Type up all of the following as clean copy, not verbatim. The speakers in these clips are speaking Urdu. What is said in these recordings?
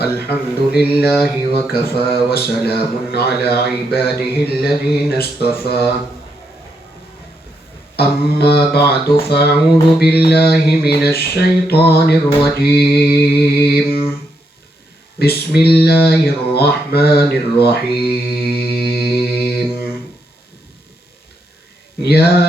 الحمد لله وكفى وسلام على عباده الذين اصطفى أما بعد فأعوذ بالله من الشيطان الرجيم بسم الله الرحمن الرحيم يا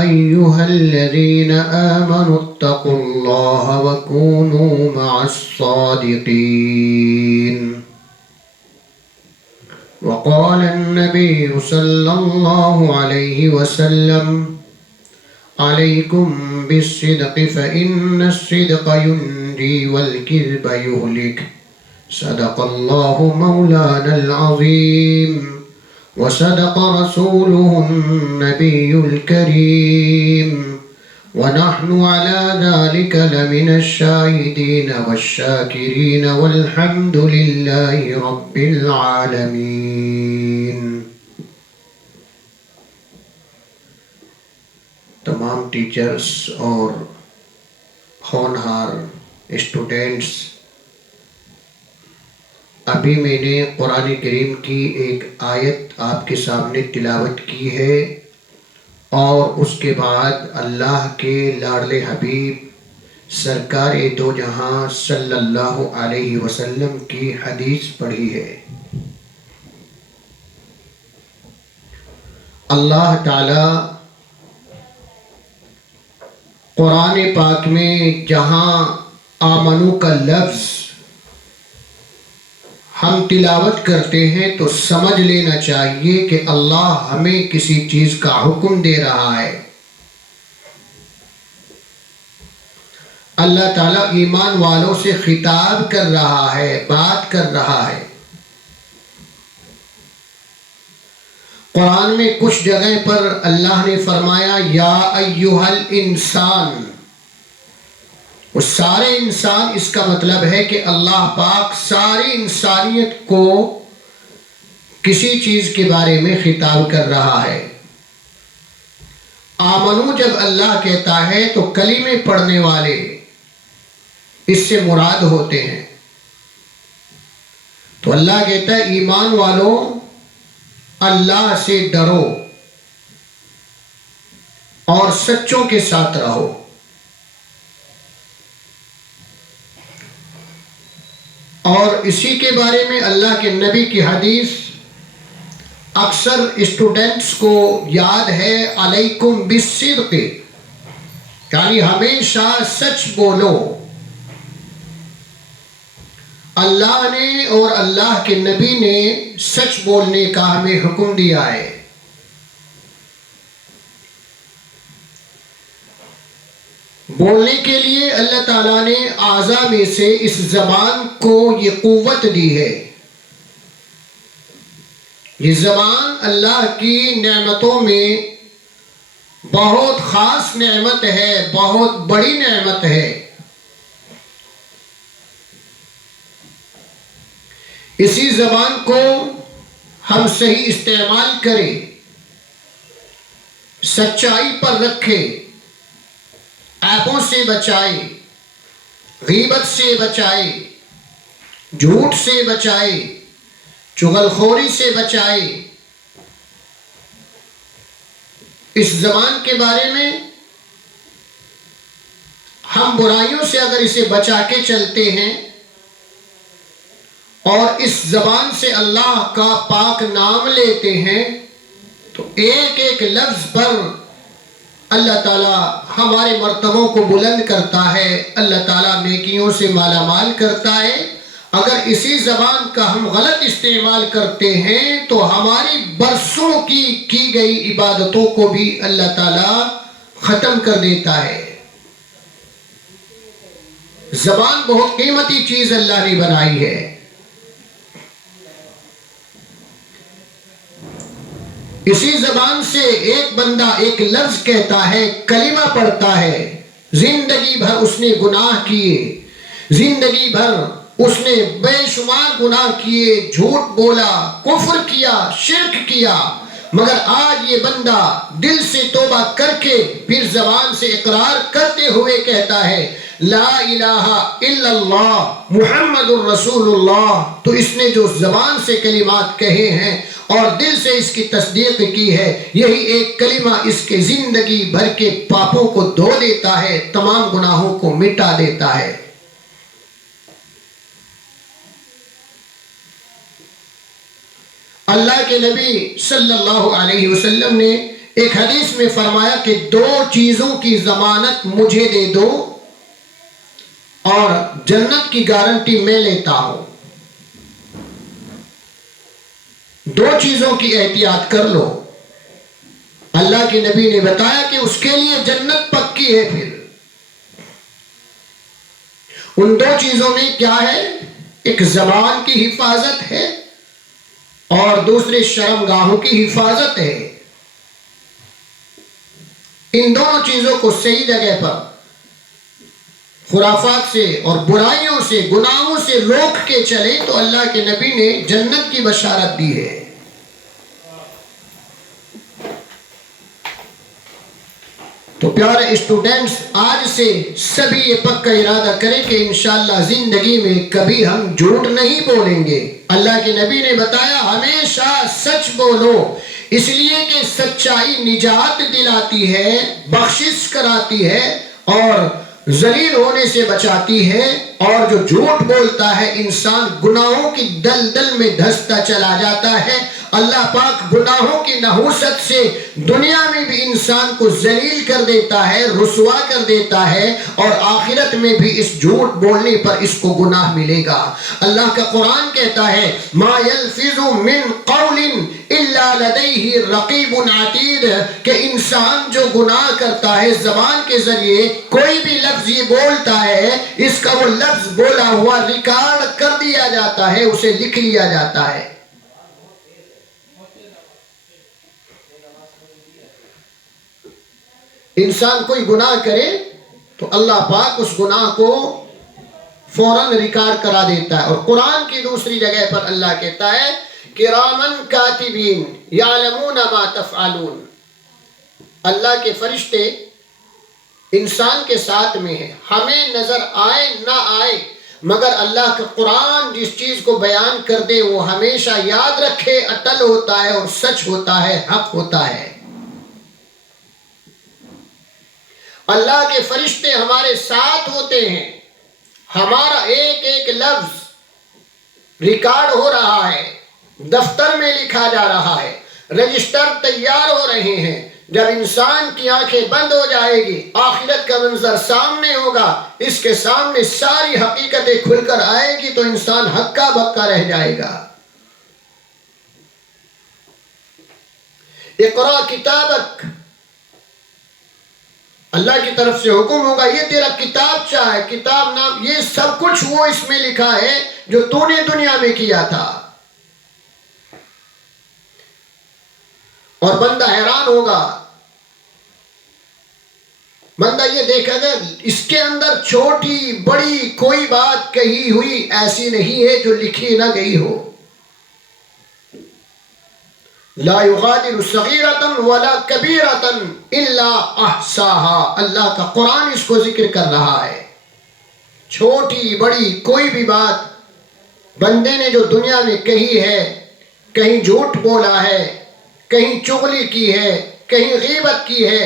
أيها الذين آمنوا اتقوا الله وكونوا مع الصادقين وقال النبي صلى الله عليه وسلم عليكم بالصدق فإن الصدق ينجي والكذب يهلك صدق الله مولانا العظيم وصدق رسوله النبي الكريم ونحن على ذلك لمن الشاهدين والشاكرين والحمد لله رب العالمين. تمام ٹیچرز اور ہونہار اسٹوڈنٹس، ابھی میں نے قرآن کریم کی ایک آیت آپ کے سامنے تلاوت کی ہے اور اس کے بعد اللہ کے لاڈلے حبیب سرکار دو جہاں صلی اللہ علیہ وسلم کی حدیث پڑھی ہے. اللہ تعالی قرآن پاک میں جہاں آمنو کا لفظ ہم تلاوت کرتے ہیں تو سمجھ لینا چاہیے کہ اللہ ہمیں کسی چیز کا حکم دے رہا ہے. اللہ تعالیٰ ایمان والوں سے خطاب کر رہا ہے، بات کر رہا ہے. قرآن میں کچھ جگہ پر اللہ نے فرمایا یا ایھا الانسان. وہ سارے انسان، اس کا مطلب ہے کہ اللہ پاک ساری انسانیت کو کسی چیز کے بارے میں خطاب کر رہا ہے. آمنو جب اللہ کہتا ہے تو کلمے پڑھنے والے اس سے مراد ہوتے ہیں. تو اللہ کہتا ہے ایمان والوں اللہ سے ڈرو اور سچوں کے ساتھ رہو. اور اسی کے بارے میں اللہ کے نبی کی حدیث اکثر اسٹوڈنٹس کو یاد ہے، علیکم بالصدق، یعنی ہمیشہ سچ بولو. اللہ نے اور اللہ کے نبی نے سچ بولنے کا ہمیں حکم دیا ہے. بولنے کے لیے اللہ تعالیٰ نے اعضاء میں سے اس زبان کو یہ قوت دی ہے. یہ زبان اللہ کی نعمتوں میں بہت خاص نعمت ہے، بہت بڑی نعمت ہے. اسی زبان کو ہم صحیح استعمال کریں، سچائی پر رکھیں، عیبوں سے بچائے، غیبت سے بچائے، جھوٹ سے بچائے، چغل خوری سے بچائے. اس زبان کے بارے میں ہم برائیوں سے اگر اسے بچا کے چلتے ہیں اور اس زبان سے اللہ کا پاک نام لیتے ہیں تو ایک ایک لفظ پر اللہ تعالیٰ ہمارے مرتبوں کو بلند کرتا ہے، اللہ تعالیٰ نیکیوں سے مالا مال کرتا ہے. اگر اسی زبان کا ہم غلط استعمال کرتے ہیں تو ہماری برسوں کی گئی عبادتوں کو بھی اللہ تعالیٰ ختم کر دیتا ہے. زبان بہت قیمتی چیز اللہ نے بنائی ہے. اسی زبان سے ایک بندہ ایک لفظ کہتا ہے، کلمہ پڑھتا ہے، زندگی بھر اس نے گناہ کیے، زندگی بھر اس نے بے شمار گناہ کیے، جھوٹ بولا، کفر کیا، شرک کیا، مگر آج یہ بندہ دل سے توبہ کر کے پھر زبان سے اقرار کرتے ہوئے کہتا ہے لا الہ الا اللہ محمد الرسول اللہ، تو اس نے جو زبان سے کلمات کہے ہیں اور دل سے اس کی تصدیق کی ہے، یہی ایک کلمہ اس کے زندگی بھر کے پاپوں کو دھو دیتا ہے، تمام گناہوں کو مٹا دیتا ہے۔ اللہ کے نبی صلی اللہ علیہ وسلم نے ایک حدیث میں فرمایا کہ 2 چیزوں کی ضمانت مجھے دے دو اور جنت کی گارنٹی میں لیتا ہوں۔ 2 چیزوں کی احتیاط کر لو۔ اللہ کے نبی نے بتایا کہ اس کے لیے جنت پکی ہے۔ پھر ان 2 چیزوں میں کیا ہے؟ ایک زبان کی حفاظت ہے اور دوسرے شرمگاہوں کی حفاظت ہے۔ ان دونوں چیزوں کو صحیح جگہ پر خرافات سے اور برائیوں سے، گناہوں سے روک کے چلے تو اللہ کے نبی نے جنت کی بشارت دی ہے۔ تو پیارے اسٹوڈنٹس، آج سے سبھی یہ پکا ارادہ کریں کہ انشاءاللہ زندگی میں کبھی ہم جھوٹ نہیں بولیں گے۔ اللہ کے نبی نے بتایا ہمیشہ سچ بولو، اس لیے کہ سچائی نجات دلاتی ہے، بخشش کراتی ہے اور ذلیل ہونے سے بچاتی ہے، اور جو جھوٹ بولتا ہے انسان گناہوں کی دلدل میں دھستا چلا جاتا ہے۔ اللہ پاک گناہوں کی نحوست سے دنیا میں بھی انسان کو ذلیل کر دیتا ہے، رسوا کر دیتا ہے، اور آخرت میں بھی اس جھوٹ بولنے پر اس کو گناہ ملے گا۔ اللہ کا قرآن کہتا ہے ما یلفظ من قول الا لدیہ رقیب عتید، کہ انسان جو گناہ کرتا ہے زبان کے ذریعے کوئی بھی لفظ یہ بولتا ہے، اس کا وہ لفظ بولا ہوا ریکارڈ کر دیا جاتا ہے، اسے لکھ لیا جاتا ہے۔ انسان کوئی گناہ کرے تو اللہ پاک اس گناہ کو فوراً ریکارڈ کرا دیتا ہے۔ اور قرآن کی دوسری جگہ پر اللہ کہتا ہے کرامن کاتبین یعلمون ما تفعلون، اللہ کے فرشتے انسان کے ساتھ میں ہیں، ہمیں نظر آئے نہ آئے مگر اللہ کا قرآن جس چیز کو بیان کر دے وہ ہمیشہ یاد رکھے، اٹل ہوتا ہے اور سچ ہوتا ہے، حق ہوتا ہے۔ اللہ کے فرشتے ہمارے ساتھ ہوتے ہیں، ہمارا ایک ایک لفظ ریکارڈ ہو رہا ہے، دفتر میں لکھا جا رہا ہے، رجسٹر تیار ہو رہے ہیں۔ جب انسان کی آنکھیں بند ہو جائے گی، آخرت کا منظر سامنے ہوگا، اس کے سامنے ساری حقیقتیں کھل کر آئے گی تو انسان ہکا بکا رہ جائے گا۔ اقرا کتابک، اللہ کی طرف سے حکم ہوگا یہ تیرا کتاب چاہے، کتاب نام، یہ سب کچھ وہ اس میں لکھا ہے جو تو نے دنیا میں کیا تھا۔ اور بندہ حیران ہوگا، بندہ یہ دیکھے گا اس کے اندر چھوٹی بڑی کوئی بات کہی ہوئی ایسی نہیں ہے جو لکھی نہ گئی ہو۔ لا یغادر صغیرۃ ولا کبیرۃ الا احصاها، اللہ کا قرآن اس کو ذکر کر رہا ہے۔ چھوٹی بڑی کوئی بھی بات بندے نے جو دنیا میں کہی ہے، کہیں جھوٹ بولا ہے، کہیں چغلی کی ہے، کہیں غیبت کی ہے،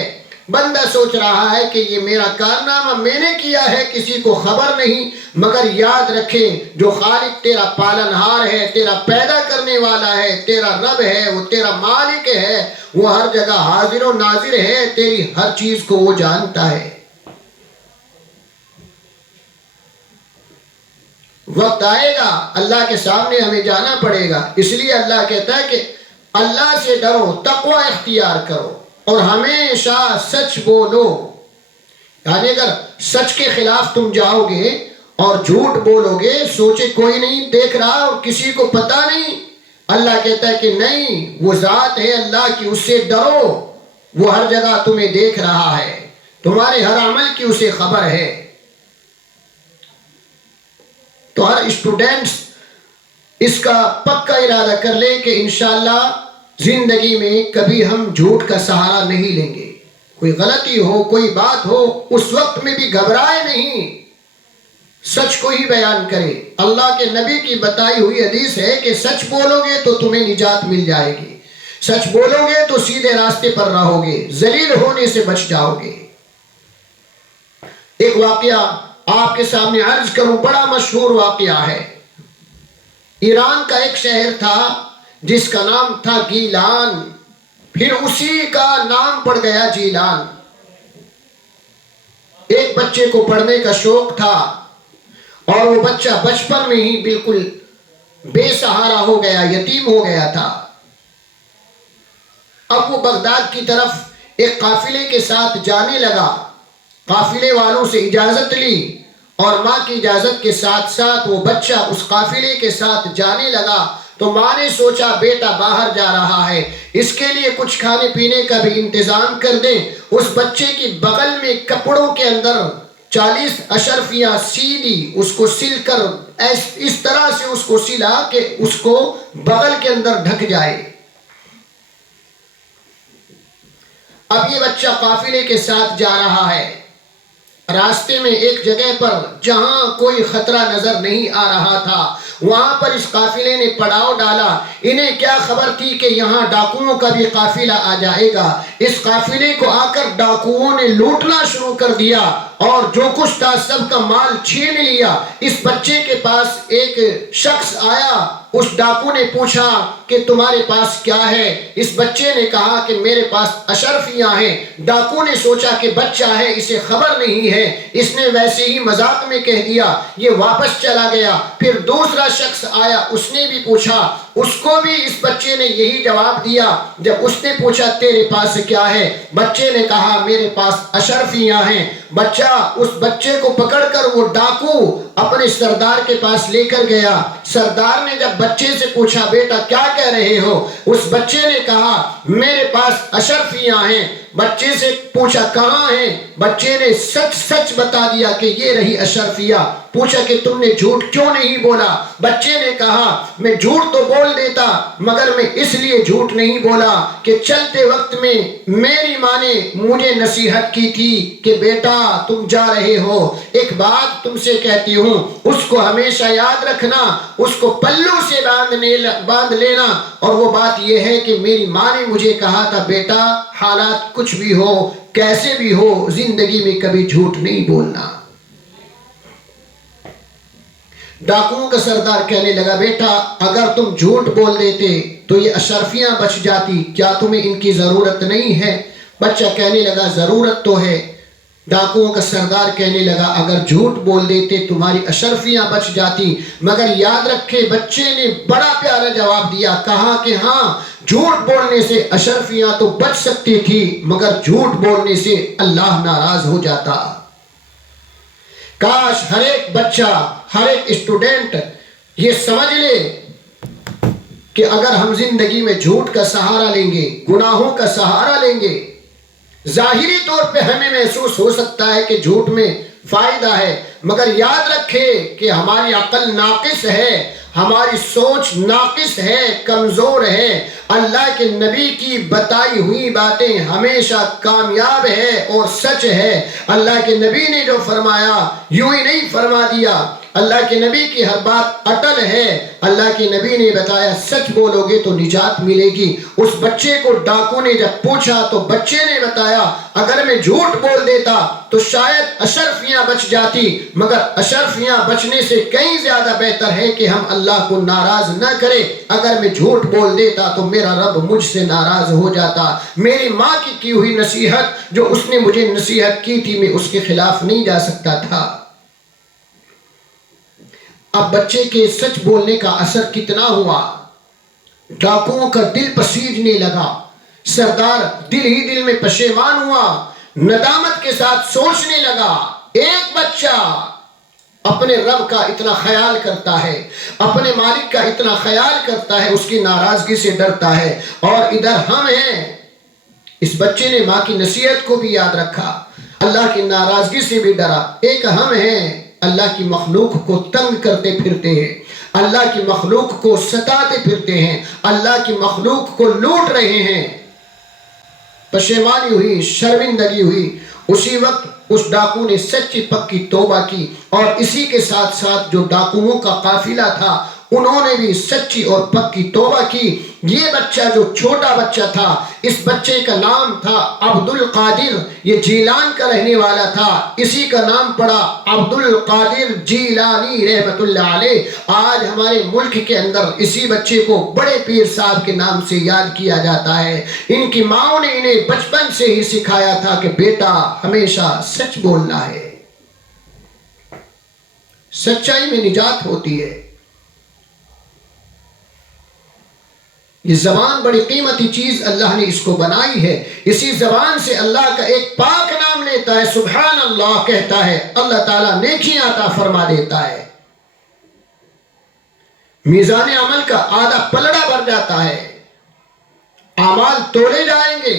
بندہ سوچ رہا ہے کہ یہ میرا کارنامہ میں نے کیا ہے، کسی کو خبر نہیں، مگر یاد رکھے جو خالق تیرا پالنہار ہے، تیرا پیدا کرنے والا ہے، تیرا رب ہے، وہ تیرا مالک ہے، وہ ہر جگہ حاضر و ناظر ہے، تیری ہر چیز کو وہ جانتا ہے۔ وقت آئے گا اللہ کے سامنے ہمیں جانا پڑے گا، اس لیے اللہ کہتا ہے کہ اللہ سے ڈرو، تقوی اختیار کرو اور ہمیشہ سچ بولو۔ یعنی اگر سچ کے خلاف تم جاؤ گے اور جھوٹ بولو گے، سوچے کوئی نہیں دیکھ رہا اور کسی کو پتا نہیں، اللہ کہتا ہے کہ نہیں، وہ ذات ہے اللہ کی، اس سے ڈرو، وہ ہر جگہ تمہیں دیکھ رہا ہے، تمہارے ہر عمل کی اسے خبر ہے۔ تو ہر اسٹوڈنٹس اس کا پکا ارادہ کر لے کہ انشاءاللہ زندگی میں کبھی ہم جھوٹ کا سہارا نہیں لیں گے۔ کوئی غلطی ہو، کوئی بات ہو، اس وقت میں بھی گھبرائے نہیں، سچ کو ہی بیان کرے۔ اللہ کے نبی کی بتائی ہوئی حدیث ہے کہ سچ بولو گے تو تمہیں نجات مل جائے گی، سچ بولو گے تو سیدھے راستے پر رہو گے، ذلیل ہونے سے بچ جاؤ گے۔ ایک واقعہ آپ کے سامنے عرض کروں، بڑا مشہور واقعہ ہے۔ ایران کا ایک شہر تھا جس کا نام تھا گیلان، پھر اسی کا نام پڑ گیا جیلان۔ ایک بچے کو پڑھنے کا شوق تھا اور وہ بچہ بچپن میں ہی بالکل بے سہارا ہو گیا، یتیم ہو گیا تھا۔ اب وہ بغداد کی طرف ایک قافلے کے ساتھ جانے لگا، قافلے والوں سے اجازت لی اور ماں کی اجازت کے ساتھ ساتھ وہ بچہ اس قافلے کے ساتھ جانے لگا۔ تو ماں نے سوچا بیٹا باہر جا رہا ہے، اس کے لیے کچھ کھانے پینے کا بھی انتظام کر دیں۔ اس بچے کی بغل میں کپڑوں کے اندر 40 اشرفیاں سی دی، اس کو سل کر اس طرح سے اس کو سلا کہ اس کو بغل کے اندر ڈھک جائے۔ اب یہ بچہ قافلے کے ساتھ جا رہا ہے، راستے میں ایک جگہ پر جہاں کوئی خطرہ نظر نہیں آ رہا تھا وہاں پر اس قافلے نے پڑاؤ ڈالا۔ انہیں کیا خبر تھی کہ یہاں ڈاکوؤں کا بھی قافلہ آ جائے گا۔ اس قافلے کو آ کر ڈاکوؤں نے لوٹنا شروع کر دیا اور جو کچھ تھا سب کا مال چھین لیا۔ اس بچے کے پاس ایک شخص آیا، اس ڈاکو نے پوچھا کہ تمہارے پاس کیا ہے؟ اس بچے نے کہا کہ میرے پاس اشرفیاں ہیں۔ ڈاکو نے سوچا کہ بچہ ہے، اسے خبر نہیں ہے، اس نے ویسے ہی مذاق میں کہہ دیا، یہ واپس چلا گیا۔ پھر دوسرا شخص آیا، اس نے بھی پوچھا، اس کو بھی اس بچے نے یہی جواب دیا۔ جب اس نے پوچھا تیرے پاس کیا ہے؟ بچے نے کہا میرے پاس اشرفیاں ہیں۔ بچہ اس بچے کو پکڑ کر وہ ڈاکو اپنے سردار کے پاس لے کر گیا۔ سردار نے جب بچے سے پوچھا بیٹا کیا کہہ رہے ہو؟ اس بچے نے کہا میرے پاس اشرفیاں ہیں۔ بچے سے پوچھا کہاں ہیں؟ بچے نے سچ سچ بتا دیا کہ یہ رہی اشرفیاں۔ پوچھا کہ تم نے جھوٹ کیوں نہیں بولا؟ بچے نے کہا میں جھوٹ تو بول دیتا مگر میں اس لیے جھوٹ نہیں بولا کہ چلتے وقت میں میری ماں نے مجھے نصیحت کی تھی کہ بیٹا تم جا رہے ہو، ایک بات تم سے کہتی ہوں، اس کو ہمیشہ یاد رکھنا، اس کو پلو سے باندھ لینا۔ اور وہ بات یہ ہے کہ میری ماں نے مجھے کہا تھا بیٹا حالات کچھ بھی ہو کیسے بھی ہو زندگی میں کبھی جھوٹ نہیں بولنا۔ ڈاکوؤں کا سردار کہنے لگا بیٹا اگر تم جھوٹ بول دیتے تو یہ اشرفیاں بچ جاتی، کیا تمہیں ان کی ضرورت نہیں ہے؟ بچہ کہنے لگا ضرورت تو ہے۔ ڈاکوؤں کا سردار کہنے لگا اگر جھوٹ بول دیتے تمہاری اشرفیاں بچ جاتی، مگر یاد رکھے بچے نے بڑا پیارا جواب دیا، کہا کہ ہاں جھوٹ بولنے سے اشرفیاں تو بچ سکتی تھی مگر جھوٹ بولنے سے اللہ ناراض ہو جاتا۔ کاش ہر ایک بچہ ہر ایک اسٹوڈنٹ یہ سمجھ لے کہ اگر ہم زندگی میں جھوٹ کا سہارا لیں گے، گناہوں کا سہارا لیں گے، ظاہری طور پہ ہمیں محسوس ہو سکتا ہے کہ جھوٹ میں فائدہ ہے، مگر یاد رکھے کہ ہماری عقل ناقص ہے، ہماری سوچ ناقص ہے، کمزور ہے۔ اللہ کے نبی کی بتائی ہوئی باتیں ہمیشہ کامیاب ہے اور سچ ہے۔ اللہ کے نبی نے جو فرمایا یوں ہی نہیں فرما دیا، اللہ کے نبی کی ہر بات اٹل ہے۔ اللہ کے نبی نے بتایا سچ بولو گے تو نجات ملے گی۔ اس بچے کو ڈاکو نے جب پوچھا تو بچے نے بتایا اگر میں جھوٹ بول دیتا تو شاید اشرفیاں بچ جاتی، مگر اشرفیاں بچنے سے کہیں زیادہ بہتر ہے کہ ہم اللہ کو ناراض نہ کریں۔ اگر میں جھوٹ بول دیتا تو میرا رب مجھ سے ناراض ہو جاتا۔ میری ماں کی ہوئی نصیحت جو اس نے مجھے نصیحت کی تھی میں اس کے خلاف نہیں جا سکتا تھا۔ اب بچے کے سچ بولنے کا اثر کتنا ہوا، ڈاکوؤں کا دل پسیجنے لگا۔ سردار دل ہی دل میں پشیمان ہوا، ندامت کے ساتھ سوچنے لگا ایک بچہ اپنے رب کا اتنا خیال کرتا ہے، اپنے مالک کا اتنا خیال کرتا ہے، اس کی ناراضگی سے ڈرتا ہے، اور ادھر ہم ہیں۔ اس بچے نے ماں کی نصیحت کو بھی یاد رکھا، اللہ کی ناراضگی سے بھی ڈرا۔ ایک ہم ہیں اللہ کی مخلوق کو تنگ کرتے پھرتے ہیں، اللہ کی مخلوق کو ستاتے پھرتے ہیں، اللہ کی مخلوق کو لوٹ رہے ہیں۔ پشیمانی ہوئی، شرمندگی ہوئی، اسی وقت اس ڈاکو نے سچی پکی توبہ کی، اور اسی کے ساتھ ساتھ جو ڈاکوؤں کا قافلہ تھا انہوں نے بھی سچی اور پکی توبہ کی۔ یہ بچہ جو چھوٹا بچہ تھا، اس بچے کا نام تھا عبد القادر، یہ جیلان کا رہنے والا تھا، اسی کا نام پڑا عبد القادر جیلانی رحمت اللہ علیہ۔ آج ہمارے ملک کے اندر اسی بچے کو بڑے پیر صاحب کے نام سے یاد کیا جاتا ہے۔ ان کی ماں نے انہیں بچپن سے ہی سکھایا تھا کہ بیٹا ہمیشہ سچ بولنا ہے، سچائی میں نجات ہوتی ہے۔ یہ زبان بڑی قیمتی چیز اللہ نے اس کو بنائی ہے، اسی زبان سے اللہ کا ایک پاک نام لیتا ہے، سبحان اللہ کہتا ہے، اللہ تعالیٰ نیکیاں عطا فرما دیتا ہے، میزان عمل کا آدھا پلڑا بھر جاتا ہے، اعمال تولے جائیں گے۔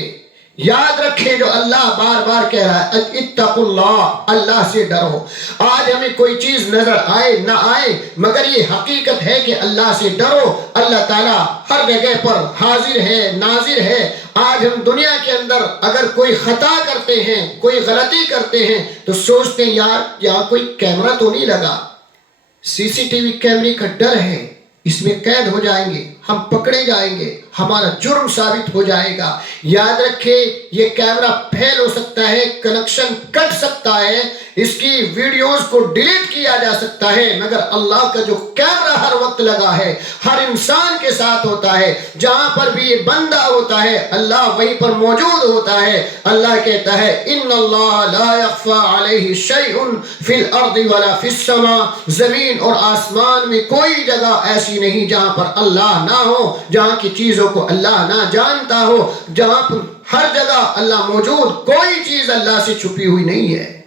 یاد رکھیں جو اللہ بار بار کہہ رہا ہے، اتقوا اللہ، اللہ سے ڈرو۔ آج ہمیں کوئی چیز نظر آئے نہ آئے، مگر یہ حقیقت ہے کہ اللہ سے ڈرو۔ اللہ تعالیٰ ہر جگہ پر حاضر ہے، ناظر ہے۔ آج ہم دنیا کے اندر اگر کوئی خطا کرتے ہیں، کوئی غلطی کرتے ہیں تو سوچتے ہیں یار یہاں کوئی کیمرہ تو نہیں لگا، سی سی ٹی وی کیمرے کا ڈر ہے، اس میں قید ہو جائیں گے، ہم پکڑے جائیں گے، ہمارا جرم ثابت ہو جائے گا۔ یاد رکھے یہ کیمرہ فیل ہو سکتا ہے، کنیکشن کٹ سکتا ہے، اس کی ویڈیوز کو ڈیلیٹ کیا جا سکتا ہے، مگر اللہ کا جو کیمرہ ہر وقت لگا ہے ہر انسان کے ساتھ ہوتا ہے۔ جہاں پر بھی یہ بندہ ہوتا ہے اللہ وہیں پر موجود ہوتا ہے۔ اللہ کہتا ہے ان اللہ لا یخفی علیہ شیء فی الارض ولا فی السماء، زمین اور آسمان میں کوئی جگہ ایسی نہیں جہاں پر اللہ نہ ہو، جہاں کی چیزوں کو اللہ نہ جانتا ہو، جہاں پر ہر جگہ اللہ موجود، کوئی چیز اللہ سے چھپی ہوئی نہیں ہے۔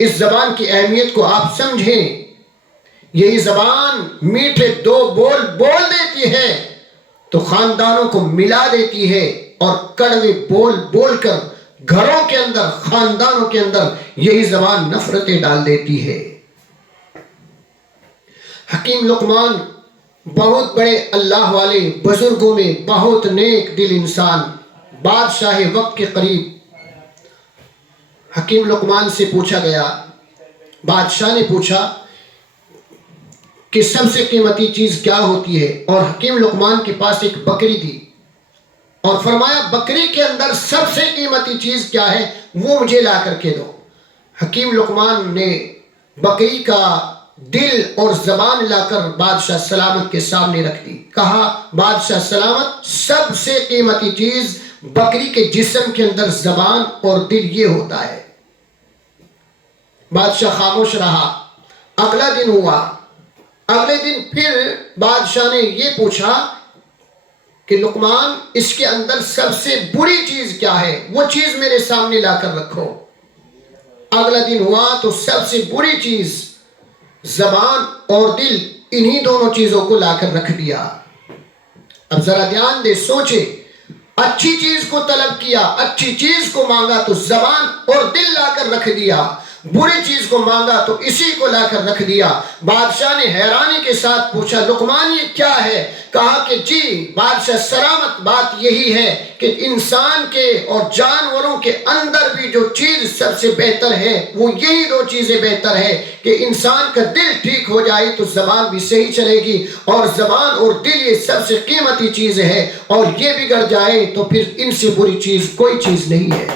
اس زبان کی اہمیت کو آپ سمجھیں۔ یہی زبان میٹھے دو بول بول دیتی ہے تو خاندانوں کو ملا دیتی ہے، اور کڑوے بول بول کر گھروں کے اندر، خاندانوں کے اندر یہی زبان نفرتیں ڈال دیتی ہے۔ حکیم لقمان بہت بڑے اللہ والے بزرگوں میں بہت نیک دل انسان، بادشاہ وقت کے قریب حکیم لقمان سے پوچھا گیا، بادشاہ نے پوچھا کہ سب سے قیمتی چیز کیا ہوتی ہے، اور حکیم لقمان کے پاس ایک بکری تھی، اور فرمایا بکری کے اندر سب سے قیمتی چیز کیا ہے وہ مجھے لا کر کے دو۔ حکیم لقمان نے بکری کا دل اور زبان لا کر بادشاہ سلامت کے سامنے رکھ دی، کہا بادشاہ سلامت سب سے قیمتی چیز بکری کے جسم کے اندر زبان اور دل یہ ہوتا ہے۔ بادشاہ خاموش رہا۔ اگلا دن ہوا، اگلے دن پھر بادشاہ نے یہ پوچھا کہ لقمان اس کے اندر سب سے بری چیز کیا ہے، وہ چیز میرے سامنے لا کر رکھو۔ اگلا دن ہوا تو سب سے بری چیز زبان اور دل، انہی دونوں چیزوں کو لا کر رکھ دیا۔ اب ذرا دھیان دے، سوچے، اچھی چیز کو طلب کیا، اچھی چیز کو مانگا تو زبان اور دل لا کر رکھ دیا، بری چیز کو مانگا تو اسی کو لا کر رکھ دیا۔ بادشاہ نے حیرانی کے ساتھ پوچھا لقمان یہ کیا ہے؟ کہا کہ جی بادشاہ سلامت بات یہی ہے کہ انسان کے اور جانوروں کے اندر بھی جو چیز سب سے بہتر ہے وہ یہی دو چیزیں بہتر ہے کہ انسان کا دل ٹھیک ہو جائے تو زبان بھی صحیح چلے گی، اور زبان اور دل یہ سب سے قیمتی چیز ہے، اور یہ بگڑ جائے تو پھر ان سے بری چیز کوئی چیز نہیں ہے۔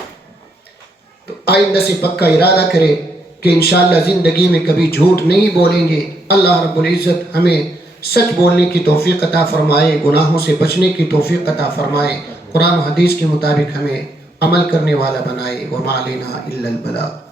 تو آئندہ سے پکا ارادہ کریں کہ انشاءاللہ زندگی میں کبھی جھوٹ نہیں بولیں گے۔ اللہ رب العزت ہمیں سچ بولنے کی توفیق عطا فرمائے، گناہوں سے بچنے کی توفیق عطا فرمائے، قرآن و حدیث کے مطابق ہمیں عمل کرنے والا بنائے۔ وما علینا الا البلاغ۔